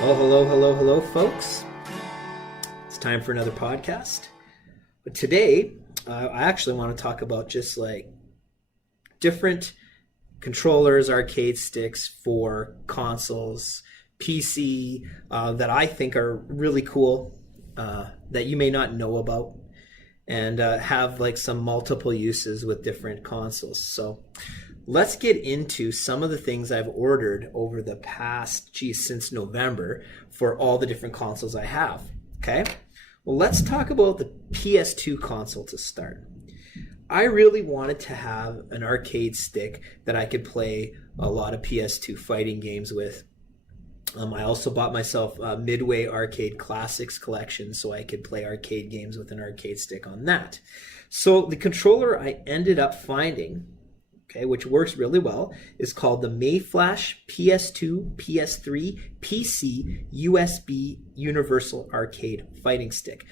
Well, hello, folks. It's time for another podcast. But today, I actually want to talk about just like different controllers, arcade sticks for consoles, PC, that I think are really cool, that you may not know about, and have like some multiple uses with different consoles. So let's get into some of the things I've ordered over the past, since November for all the different consoles I have. Okay? Well, let's talk about the PS2 console to start. I really wanted to have an arcade stick that I could play a lot of PS2 fighting games with. I also bought myself a Midway Arcade Classics collection so I could play arcade games with an arcade stick on that. So the controller I ended up finding, okay, which works really well, is called the Mayflash PS2, PS3, PC, USB Universal Arcade Fighting Stick.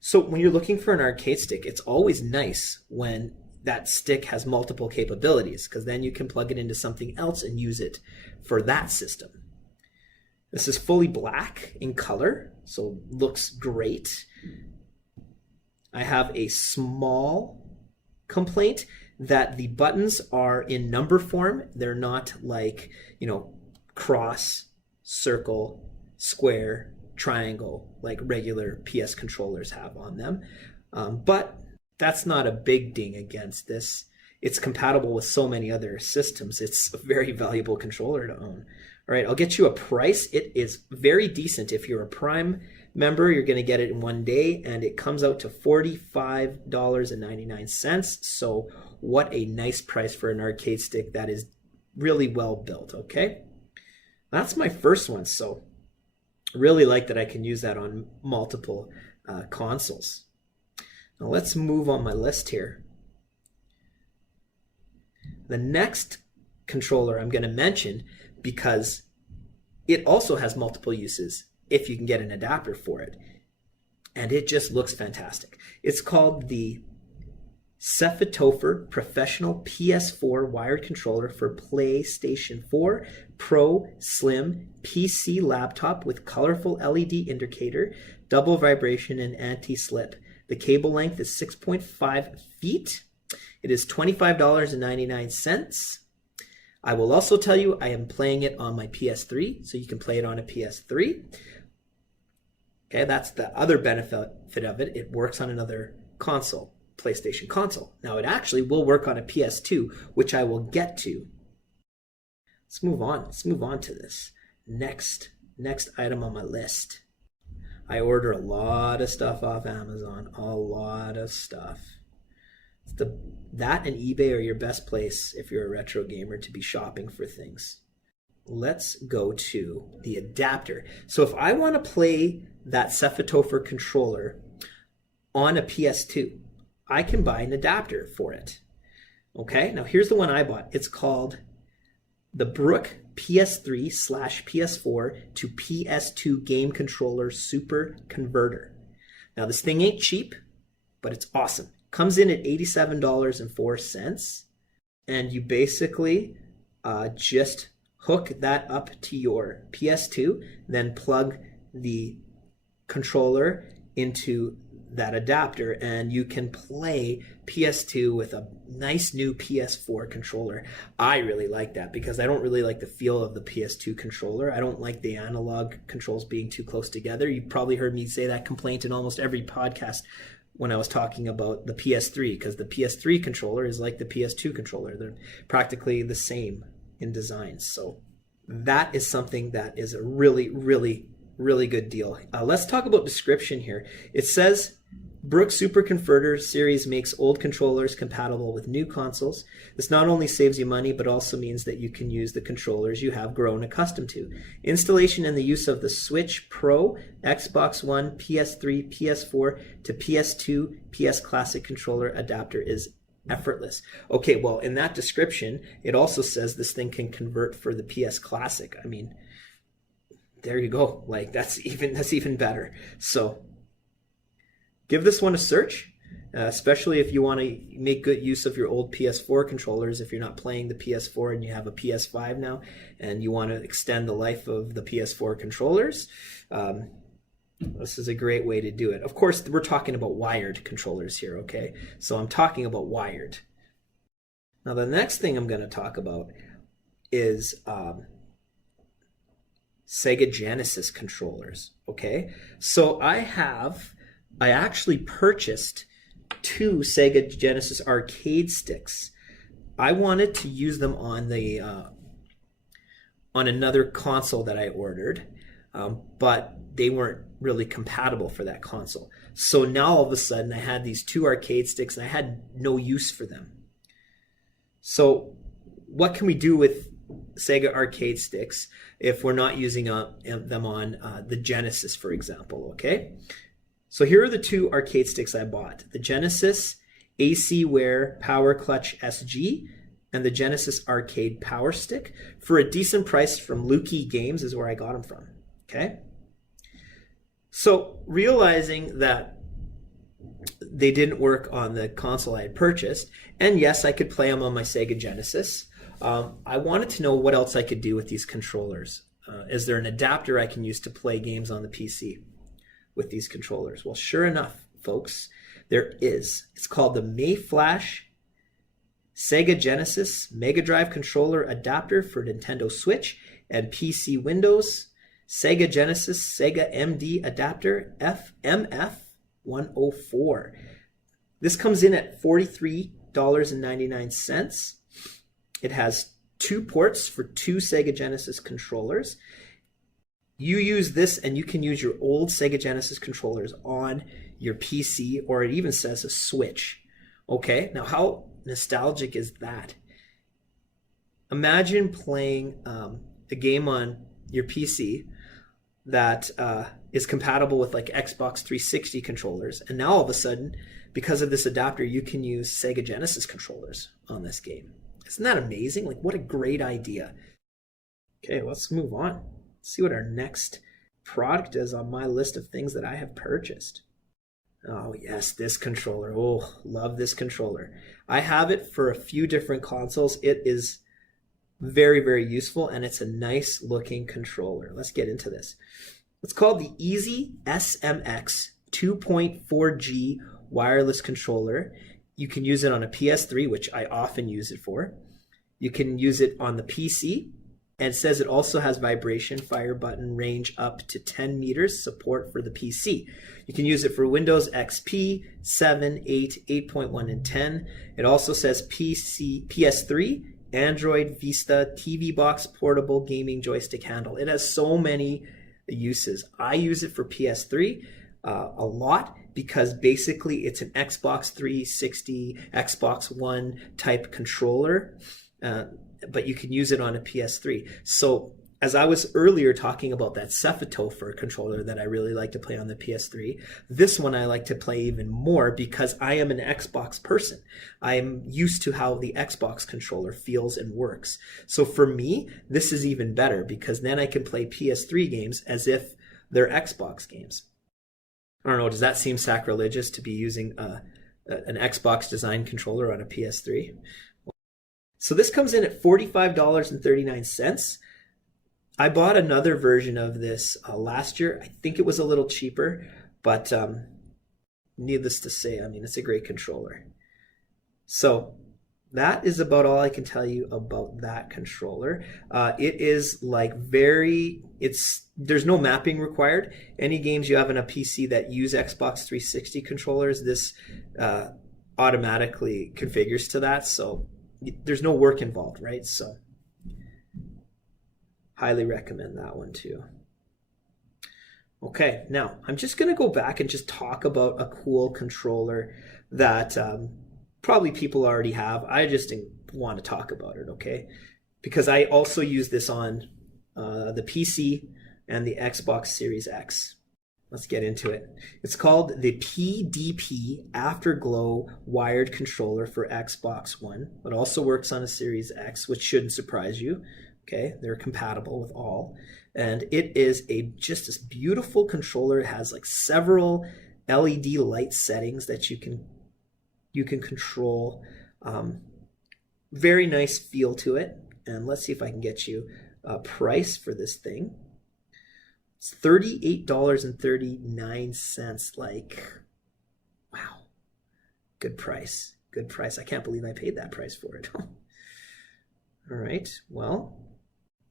So when you're looking for an arcade stick, it's always nice when that stick has multiple capabilities, because then you can plug it into something else and use it for that system. This is fully black in color, so looks great. I have a small complaint that the buttons are in number form. They're not like, cross, circle, square, triangle, like regular PS controllers have on them. But that's not a big ding against this. It's compatible with so many other systems. It's a very valuable controller to own. All right, I'll get you a price. It is very decent. If you're a Prime member, you're going to get it in one day, and it comes out to $45.99. So what a nice price for an arcade stick that is really well built, okay? That's my first one, so I really like that I can use that on multiple consoles. Now let's move on my list here. The next controller I'm going to mention, because it also has multiple uses if you can get an adapter for it, and it just looks fantastic. It's called the Cephatofer Professional PS4 Wired Controller for PlayStation 4 Pro Slim PC Laptop with colorful LED indicator, double vibration, and anti-slip. The cable length is 6.5 feet. It is $25.99. I will also tell you I am playing it on my PS3, so you can play it on a PS3. Okay, that's the other benefit of it. It works on another console, PlayStation console. Now, it actually will work on a PS2, which I will get to. Let's move on. Let's move on to this. Next item on my list. I order a lot of stuff off Amazon. A lot of stuff. That and eBay are your best place if you're a retro gamer to be shopping for things. Let's go to the adapter. So if I want to play that Cephatofer controller on a PS2, I can buy an adapter for it. Okay, now here's the one I bought. It's called the Brook PS3/PS4 to PS2 Game Controller Super Converter. Now this thing ain't cheap, but it's awesome. Comes in at $87.04, and you basically just hook that up to your PS2, then plug the controller into that adapter, and you can play PS2 with a nice new PS4 controller. I really like that because I don't really like the feel of the PS2 controller. I don't like the analog controls being too close together. You probably heard me say that complaint in almost every podcast when I was talking about the PS3, because the PS3 controller is like the PS2 controller. They're practically the same in design. So that is something that is a really, really, really good deal. Let's talk about description here. It says, Brook Super Converter series makes old controllers compatible with new consoles. This not only saves you money, but also means that you can use the controllers you have grown accustomed to. Installation and the use of the Switch Pro, Xbox One, PS3, PS4 to PS2, PS Classic controller adapter is effortless. Okay, well, in that description, it also says this thing can convert for the PS Classic. I mean, there you go. Like that's even better. So give this one a search. especially if you want to make good use of your old PS4 controllers. If you're not playing the PS4 and you have a PS5 now and you want to extend the life of the PS4 controllers, this is a great way to do it. Of course, we're talking about wired controllers here, okay? So I'm talking about wired. Now, the next thing I'm going to talk about is Sega Genesis controllers, okay? So I actually purchased 2 Sega Genesis arcade sticks. I wanted to use them on the on another console that I ordered, but they weren't really compatible for that console. So now all of a sudden I had these 2 arcade sticks and I had no use for them. So what can we do with Sega arcade sticks if we're not using them on the Genesis, for example, okay? So here are the 2 arcade sticks I bought. The Genesis ACware Power Clutch SG and the Genesis Arcade Power Stick for a decent price from Lukey Games is where I got them from, okay? So realizing that they didn't work on the console I had purchased, and yes, I could play them on my Sega Genesis, I wanted to know what else I could do with these controllers. Is there an adapter I can use to play games on the PC with these controllers? Well, sure enough, folks, there is. It's called the Mayflash Sega Genesis Mega Drive Controller Adapter for Nintendo Switch and PC Windows. Sega Genesis Sega MD Adapter FMF104. This comes in at $43.99. It has 2 ports for 2 Sega Genesis controllers. You use this and you can use your old Sega Genesis controllers on your PC, or it even says a Switch. Okay, now how nostalgic is that? Imagine playing a game on your PC that is compatible with like Xbox 360 controllers, and now all of a sudden, because of this adapter, you can use Sega Genesis controllers on this game. Isn't that amazing? Like, what a great idea. Okay, let's move on. See what our next product is on my list of things that I have purchased. Oh yes, this controller. Oh, love this controller. I have it for a few different consoles. It is very, very useful, and it's a nice looking controller. Let's get into this. It's called the Easy SMX 2.4G wireless controller. You can use it on a PS3, which I often use it for. You can use it on the PC, and it says it also has vibration, fire button, range up to 10 meters, support for the PC. You can use it for Windows XP, 7, 8, 8.1, and 10. It also says PC, PS3, Android, Vista, TV box, portable, gaming joystick handle. It has so many uses. I use it for PS3 a lot because basically it's an Xbox 360, Xbox One type controller, but you can use it on a PS3. So as I was earlier talking about that Cephatophore controller that I really like to play on the PS3, this one I like to play even more because I am an Xbox person. I am used to how the Xbox controller feels and works. So for me, this is even better because then I can play PS3 games as if they're Xbox games. I don't know, does that seem sacrilegious to be using an Xbox design controller on a PS3? So this comes in at $45.39. I bought another version of this last year. I think it was a little cheaper, but needless to say, I mean, it's a great controller. So that is about all I can tell you about that controller. It is like there's no mapping required. Any games you have on a PC that use Xbox 360 controllers, this automatically configures to that. So there's no work involved, right? So highly recommend that one too. Okay, now I'm just going to go back and just talk about a cool controller that probably people already have. I just want to talk about it, okay? Because I also use this on the PC and the Xbox Series X. Let's get into it. It's called the PDP Afterglow wired controller for Xbox One. It also works on a Series X, which shouldn't surprise you. Okay, they're compatible with all. And it is just this beautiful controller. It has like several LED light settings that you can you can control. Very nice feel to it. And let's see if I can get you a price for this thing. It's $38.39. Like, wow, good price. Good price. I can't believe I paid that price for it. All right, well,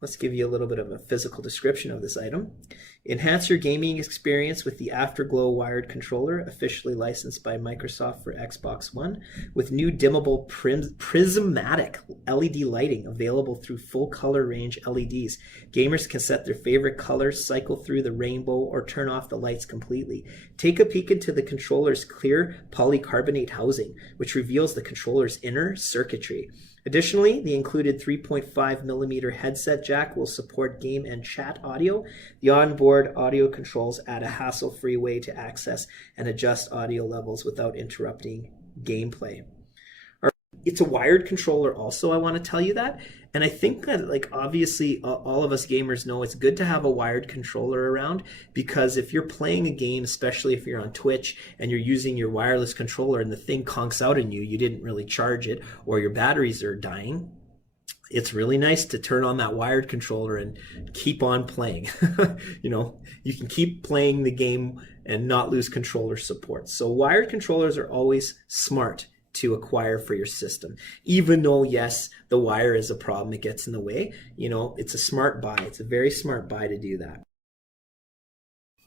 let's give you a little bit of a physical description of this item. Enhance your gaming experience with the Afterglow wired controller, officially licensed by Microsoft for Xbox One, with new dimmable prismatic LED lighting available through full color range LEDs. Gamers can set their favorite colors, cycle through the rainbow, or turn off the lights completely. Take a peek into the controller's clear polycarbonate housing, which reveals the controller's inner circuitry. Additionally, the included 3.5mm headset jack will support game and chat audio. The onboard audio controls add a hassle-free way to access and adjust audio levels without interrupting gameplay. It's a wired controller also, I want to tell you that. And I think that, like, obviously all of us gamers know it's good to have a wired controller around, because if you're playing a game, especially if you're on Twitch and you're using your wireless controller and the thing conks out on you, you didn't really charge it, or your batteries are dying, it's really nice to turn on that wired controller and keep on playing. You know, you can keep playing the game and not lose controller support. So wired controllers are always smart to acquire for your system. Even though, yes, the wire is a problem, it gets in the way, you know, it's a smart buy. It's a very smart buy to do that.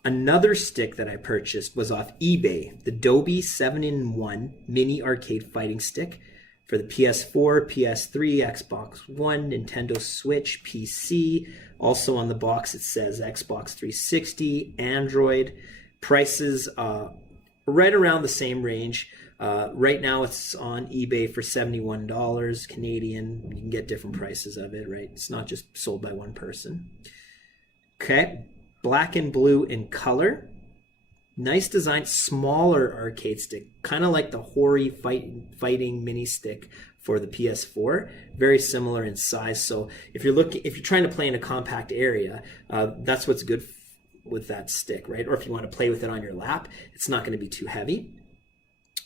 Another stick that I purchased was off eBay, the Dobie 7-in-1 mini arcade fighting stick for the PS4, PS3, Xbox One, Nintendo Switch, PC. Also on the box it says Xbox 360, Android. Prices right around the same range. Right now it's on eBay for $71 Canadian. You can get different prices of it, right? It's not just sold by one person. Okay, black and blue in color. Nice design, smaller arcade stick, kind of like the Hori fighting mini stick for the PS4. Very similar in size. So if you're trying to play in a compact area, that's what's good with that stick, right? Or if you want to play with it on your lap, it's not going to be too heavy.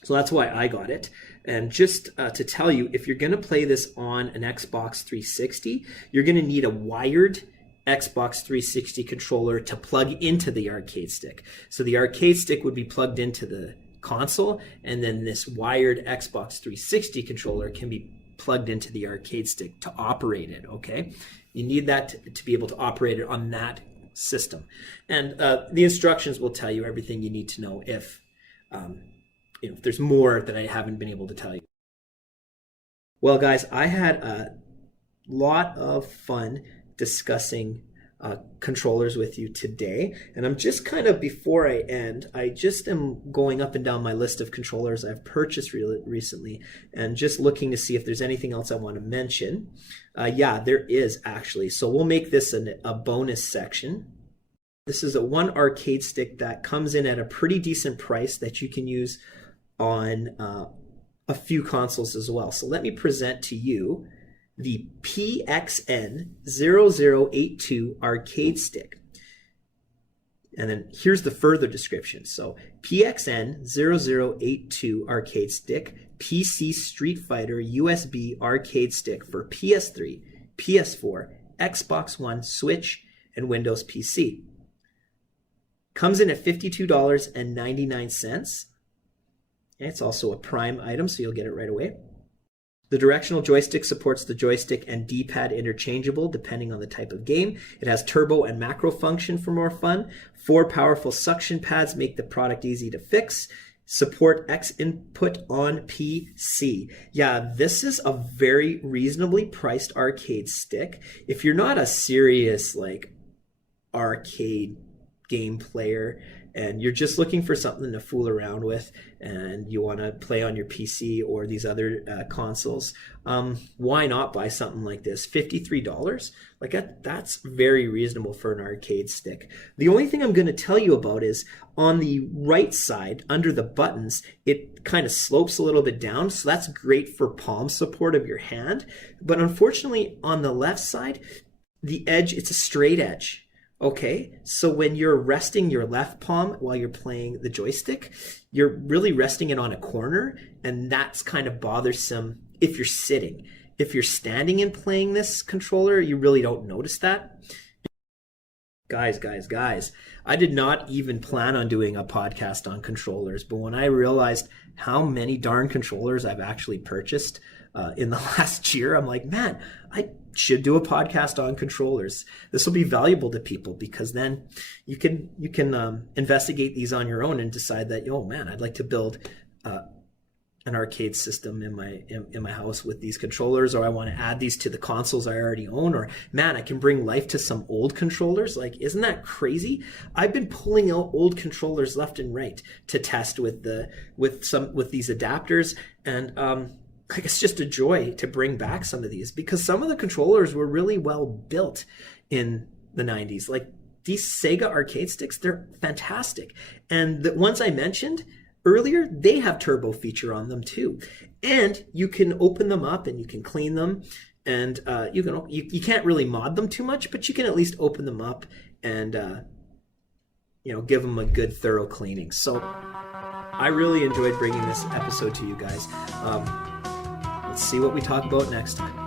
So that's why I got it. And just to tell you, if you're going to play this on an Xbox 360, you're going to need a wired Xbox 360 controller to plug into the arcade stick. So the arcade stick would be plugged into the console, and then this wired Xbox 360 controller can be plugged into the arcade stick to operate it, okay? You need that to be able to operate it on that system. And the instructions will tell you everything you need to know if if there's more that I haven't been able to tell you. Well, guys, I had a lot of fun discussing controllers with you today. And I'm just kind of, before I end, I just am going up and down my list of controllers I've purchased recently and just looking to see if there's anything else I want to mention. Yeah, there is actually. So we'll make this a bonus section. This is one arcade stick that comes in at a pretty decent price that you can use on a few consoles as well. So let me present to you the PXN0082 arcade stick. And then here's the further description. So PXN0082 arcade stick, PC Street Fighter USB arcade stick for PS3, PS4, Xbox One, Switch, and Windows PC. Comes in at $52.99. It's also a Prime item, so you'll get it right away. The directional joystick supports the joystick and D-pad interchangeable depending on the type of game. It has turbo and macro function for more fun. 4 powerful suction pads make the product easy to fix. Support X input on PC. Yeah, this is a very reasonably priced arcade stick. If you're not a serious arcade game player and you're just looking for something to fool around with and you want to play on your PC or these other consoles, why not buy something like this? $53? That's very reasonable for an arcade stick. The only thing I'm going to tell you about is on the right side, under the buttons, it kind of slopes a little bit down, so that's great for palm support of your hand. But unfortunately, on the left side, the edge, it's a straight edge. Okay, so when you're resting your left palm while you're playing the joystick, you're really resting it on a corner, and that's kind of bothersome if you're sitting. If you're standing and playing this controller, you really don't notice that. Guys, I did not even plan on doing a podcast on controllers, but when I realized how many darn controllers I've actually purchased in the last year, I'm like, man, I should do a podcast on controllers. This will be valuable to people, because then you can investigate these on your own and decide that, oh man, I'd like to build an arcade system in my house with these controllers, or I want to add these to the consoles I already own, or man, I can bring life to some old controllers. Like, isn't that crazy? I've been pulling out old controllers left and right to test with these adapters, and like, it's just a joy to bring back some of these, because some of the controllers were really well built in the 90s. Like these Sega arcade sticks, they're fantastic. And the ones I mentioned earlier, they have turbo feature on them too. And you can open them up and you can clean them, and you can't really mod them too much, but you can at least open them up and give them a good thorough cleaning. So I really enjoyed bringing this episode to you guys. Let's see what we talk about next time.